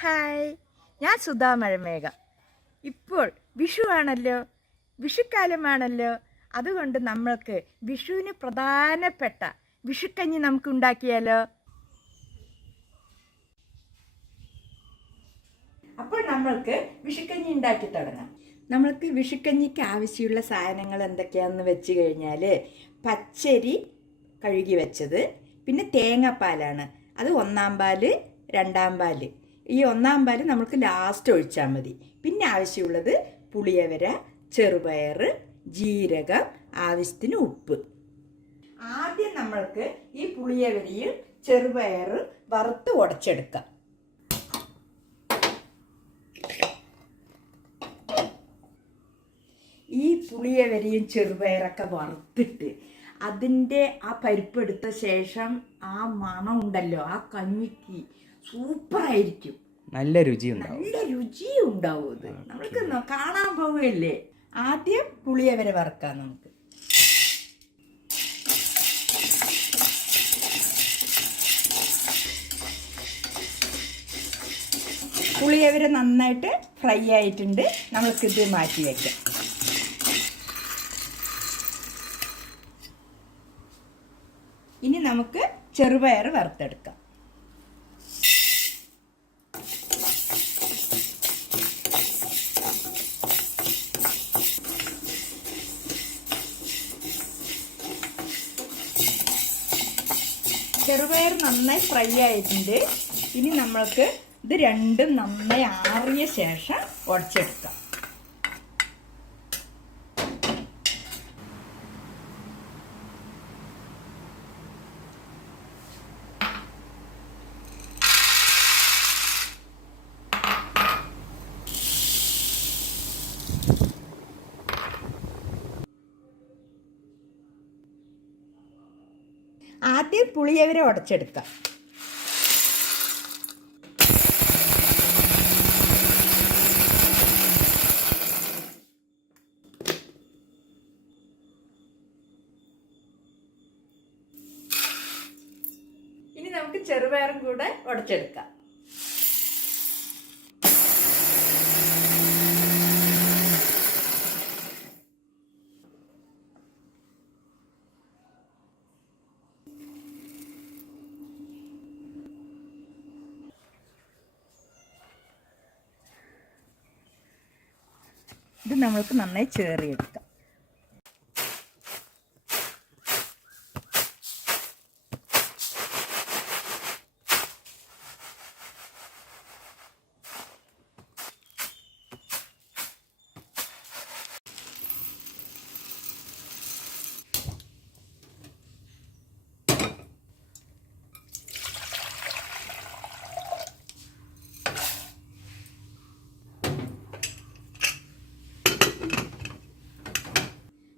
Hi, ഞാൻ സുധാ മഴമേഘ. ഇപ്പോൾ വിഷു ആണല്ലോ, വിഷുക്കാലമാണല്ലോ. അതുകൊണ്ട് നമ്മൾക്ക് വിഷുവിന് പ്രധാനപ്പെട്ട വിഷുക്കഞ്ഞി നമുക്ക് ഉണ്ടാക്കിയാലോ. അപ്പോൾ നമ്മൾക്ക് വിഷുക്കഞ്ഞി ഉണ്ടാക്കി തുടങ്ങാം. നമ്മൾക്ക് വിഷുക്കഞ്ഞിക്ക് ആവശ്യമുള്ള സാധനങ്ങൾ എന്തൊക്കെയാണെന്ന് വെച്ച് കഴിഞ്ഞാൽ പച്ചരി കഴുകി വെച്ചത്, പിന്നെ തേങ്ങാപ്പാലാണ്. അത് ഒന്നാം പാല്, രണ്ടാം പാല്. ഈ ഒന്നാം പാല് നമുക്ക് ലാസ്റ്റ് ഒഴിച്ചാൽ മതി. പിന്നെ ആവശ്യമുള്ളത് പുളിയവര, ചെറുപയർ, ജീരകം, ആവശ്യത്തിന് ഉപ്പ്. ആദ്യം നമ്മൾക്ക് ഈ പുളിയവരയും ചെറുപയറും വറുത്ത് ഉടച്ചെടുക്കാം. ഈ പുളിയവരയും ചെറുപയറൊക്കെ വറുത്തിട്ട് അതിൻ്റെ ആ പരിപ്പെടുത്ത ശേഷം ആ മണം ഉണ്ടല്ലോ, ആ കഞ്ഞിക്ക് സൂപ്പറായിരിക്കും. നല്ല രുചിയും ഉണ്ടാവും. ഇത് നമുക്ക് കാണാൻ പോവുകയല്ലേ. ആദ്യം പുളിയവര വറുക്കാം. നമുക്ക് പുളിയവര നന്നായിട്ട് ഫ്രൈ ആയിട്ടുണ്ട്. നമുക്കിത് മാറ്റി വയ്ക്കാം. ഇനി നമുക്ക് ചെറുപയർ വറുത്തെടുക്കാം. ചെറുപയർ നന്നായി ഫ്രൈ ആയിട്ടുണ്ട്. ഇനി നമ്മൾക്ക് ഇത് രണ്ടും നന്നായി ആറിയ ശേഷം ഉടച്ചെടുക്കാം. ആദ്യം പുളിയവര ഉടച്ചെടുക്കാം. ഇനി നമുക്ക് ചെറുപയറും കൂടെ ഉടച്ചെടുക്കാം. ഇത് നമ്മൾക്ക് നന്നായി ചേറിയെടുക്കാം.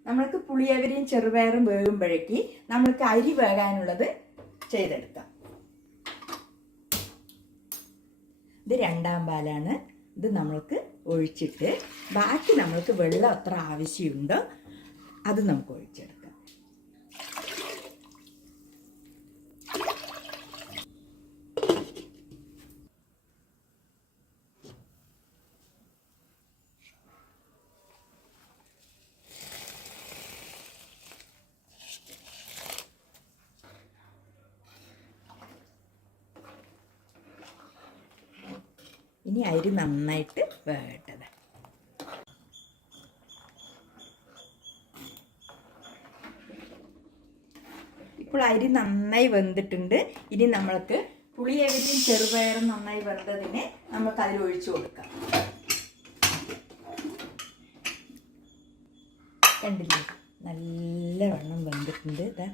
നമ്മൾക്ക് പുളിയവരയും ചെറുപയറും വേകുമ്പോഴേക്ക് നമ്മൾക്ക് അരി വേകാനുള്ളത് ചെയ്തെടുക്കാം. ഇത് രണ്ടാം പാലാണ്. ഇത് നമ്മൾക്ക് ഒഴിച്ചിട്ട് ബാക്കി നമ്മൾക്ക് വെള്ളം എത്ര ആവശ്യമുണ്ടോ അത് നമുക്ക് ഒഴിച്ചെടുക്കാം. ഇനി അരി നന്നായിട്ട് വേകട്ടത്. ഇപ്പോൾ അരി നന്നായി വെന്തിട്ടുണ്ട്. ഇനി നമ്മൾക്ക് പുളിയവരയും ചെറുപയറും നന്നായി വെന്തതിന് നമുക്ക് അതിൽ ഒഴിച്ചു കൊടുക്കാം. കണ്ടില്ലേ, നല്ല വെള്ളം വെന്തിട്ടുണ്ട്. ഇതാ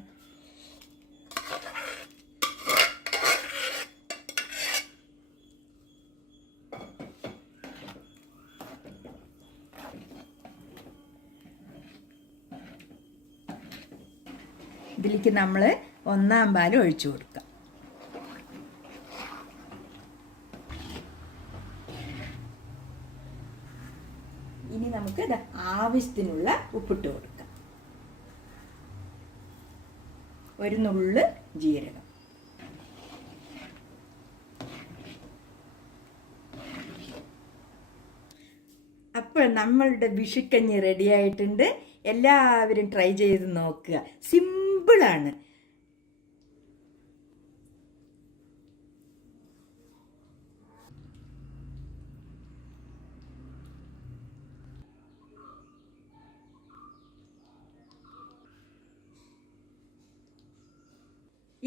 ഇതിലേക്ക് നമ്മൾ ഒന്നാം പാൽ ഒഴിച്ചു കൊടുക്കാം. ഇനി നമുക്ക് ആവശ്യത്തിനുള്ള ഉപ്പിട്ട് കൊടുക്കാം. ഒരു നുള്ള് ജീരകം, അപ്പോൾ നമ്മളുടെ വിഷുക്കഞ്ഞി റെഡി ആയിട്ടുണ്ട്. എല്ലാവരും ട്രൈ ചെയ്ത് നോക്കുക. സിമ്പിളാണ്.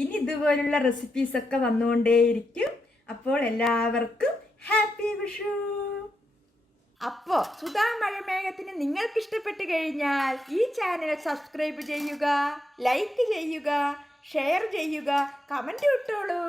ഇനി ഇതുപോലുള്ള റെസിപ്പീസൊക്കെ വന്നുകൊണ്ടേയിരിക്കും. അപ്പോൾ എല്ലാവർക്കും ഹാപ്പി വിഷു. അപ്പോൾ സുധാ മഴമേഘത്തിന് നിങ്ങൾക്ക് ഇഷ്ടപ്പെട്ട് കഴിഞ്ഞാൽ ഈ ചാനൽ സബ്സ്ക്രൈബ് ചെയ്യുക, ലൈക്ക് ചെയ്യുക, ഷെയർ ചെയ്യുക, കമൻറ്റ് ഇട്ടോളൂ.